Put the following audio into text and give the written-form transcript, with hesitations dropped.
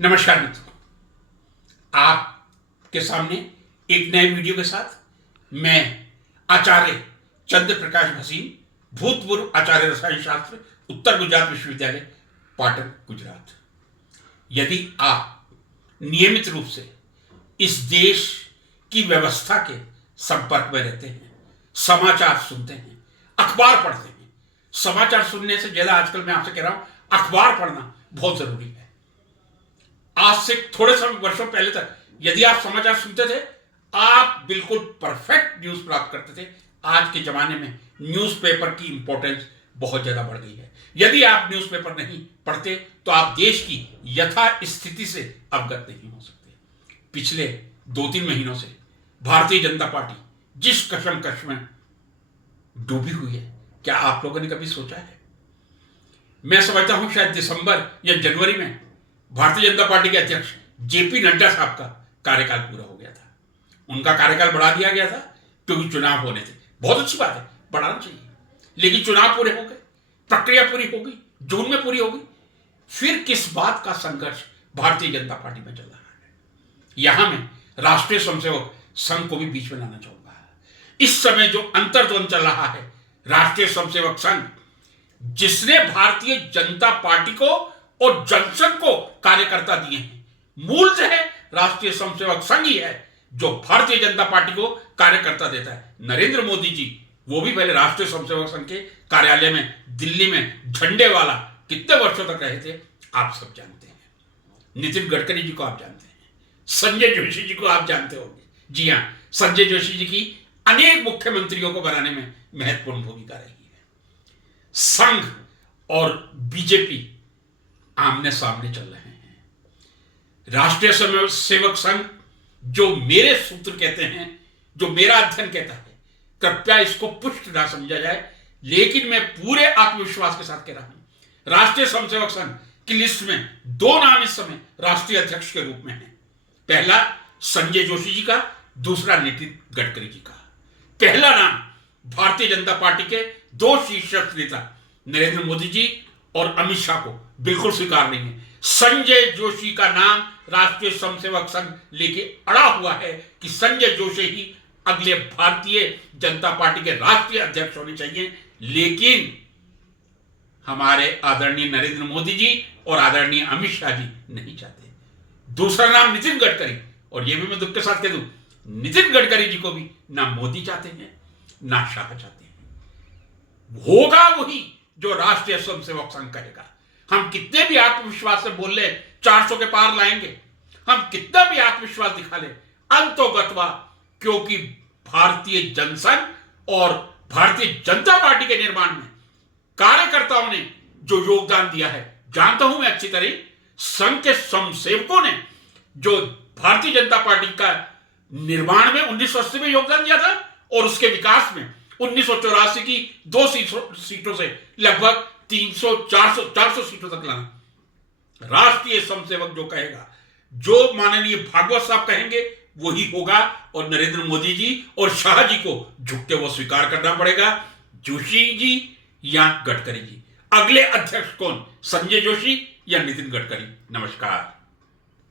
नमस्कार मित्रों, आपके सामने एक नए वीडियो के साथ मैं आचार्य चंद्र प्रकाश भसीन, भूतपूर्व आचार्य रसायन शास्त्र, उत्तर गुजरात विश्वविद्यालय, पाटन, गुजरात। यदि आप नियमित रूप से इस देश की व्यवस्था के संपर्क में रहते हैं, समाचार सुनते हैं, अखबार पढ़ते हैं, समाचार सुनने से ज्यादा आजकल मैं आपसे कह रहा हूं अखबार पढ़ना बहुत जरूरी है। आज से थोड़े समय वर्षों पहले तक यदि आप समाचार सुनते थे, आप बिल्कुल परफेक्ट न्यूज प्राप्त करते थे। आज के जमाने में न्यूज़पेपर की इंपॉर्टेंस बहुत ज्यादा बढ़ गई है। यदि आप न्यूज़पेपर नहीं पढ़ते तो आप देश की यथा स्थिति से अवगत नहीं हो सकते। पिछले 2-3 महीनों से भारतीय जनता पार्टी जिस कशमकश में डूबी हुई है, क्या आप लोगों ने कभी सोचा है? मैं समझता हूं शायद दिसंबर या जनवरी में भारतीय जनता पार्टी के अध्यक्ष जेपी नड्डा साहब का कार्यकाल पूरा हो गया था। उनका कार्यकाल बढ़ा दिया गया था क्योंकि चुनाव होने थे। बहुत अच्छी बात है, बढ़ाना चाहिए, लेकिन चुनाव पूरे हो गए, प्रक्रिया पूरी हो गई, जून में पूरी हो गई। फिर किस बात का संघर्ष भारतीय जनता पार्टी में चल रहा है? यहां मैं राष्ट्रीय स्वयंसेवक संघ को भी बीच में लाना चाहूंगा। इस समय जो अंतर्द्वंद चल रहा है, राष्ट्रीय स्वयंसेवक संघ जिसने भारतीय जनता पार्टी को और जनसंघ को कार्यकर्ता दिए हैं, मूल जो है राष्ट्रीय स्वयंसेवक संघ ही है जो भारतीय जनता पार्टी को कार्यकर्ता देता है। नरेंद्र मोदी जी वो भी पहले राष्ट्रीय स्वयंसेवक संघ के कार्यालय में दिल्ली में झंडे वाला कितने वर्षों तक रहे थे, आप सब जानते हैं। नितिन गडकरी जी को आप जानते हैं, संजय जोशी जी को आप जानते होंगे। जी हां, संजय जोशी जी की अनेक मुख्यमंत्रियों को बनाने में महत्वपूर्ण भूमिका रही है। संघ और बीजेपी आमने सामने चल रहे हैं। राष्ट्रीय स्वयंसेवक संघ जो मेरे सूत्र कहते हैं, जो मेरा अध्ययन कहता है, कृपया इसको पुष्ट ना समझा जाए, लेकिन मैं पूरे आत्मविश्वास के साथ कह रहा हूं। राष्ट्रीय स्वयंसेवक संघ की लिस्ट में 2 नाम इस समय राष्ट्रीय अध्यक्ष के रूप में हैं। पहला संजय जोशी जी का, दूसरा नितिन गडकरी जी का। पहला नाम भारतीय जनता पार्टी के 2 शीर्ष नेता नरेंद्र मोदी जी और अमित शाह को बिल्कुल स्वीकार नहीं है। संजय जोशी का नाम राष्ट्रीय स्वयंसेवक संघ लेके अड़ा हुआ है कि संजय जोशी ही अगले भारतीय जनता पार्टी के राष्ट्रीय अध्यक्ष होने चाहिए, लेकिन हमारे आदरणीय नरेंद्र मोदी जी और आदरणीय अमित शाह जी नहीं चाहते। दूसरा नाम नितिन गडकरी, और यह भी मैं दुख के साथ कह दूं, नितिन गडकरी जी को भी ना मोदी चाहते हैं ना शाह चाहते हैं। होगा वही जो राष्ट्रीय स्वयंसेवक संघ कहेगा। हम कितने भी आत्मविश्वास से बोल ले 400 के पार लाएंगे, हम कितना भी आत्मविश्वास दिखा ले, अंतोगत्वा क्योंकि भारतीय जनसंघ और भारतीय जनता पार्टी के निर्माण में कार्यकर्ताओं ने जो योगदान दिया है, जानता हूं मैं अच्छी तरह, संघ के स्वयंसेवकों ने जो भारतीय जनता पार्टी का निर्माण में 1980 में योगदान दिया था और उसके विकास में 1984 की 2 सीटों से लगभग 300-400 सीटों तक लाना। राष्ट्रीय स्वयंसेवक जो कहेगा, जो माननीय भागवत साहब कहेंगे वही होगा, और नरेंद्र मोदी जी और शाह जी को झुक के वो स्वीकार करना पड़ेगा। जोशी जी या गडकरी जी, अगले अध्यक्ष कौन, संजय जोशी या नितिन गडकरी? नमस्कार।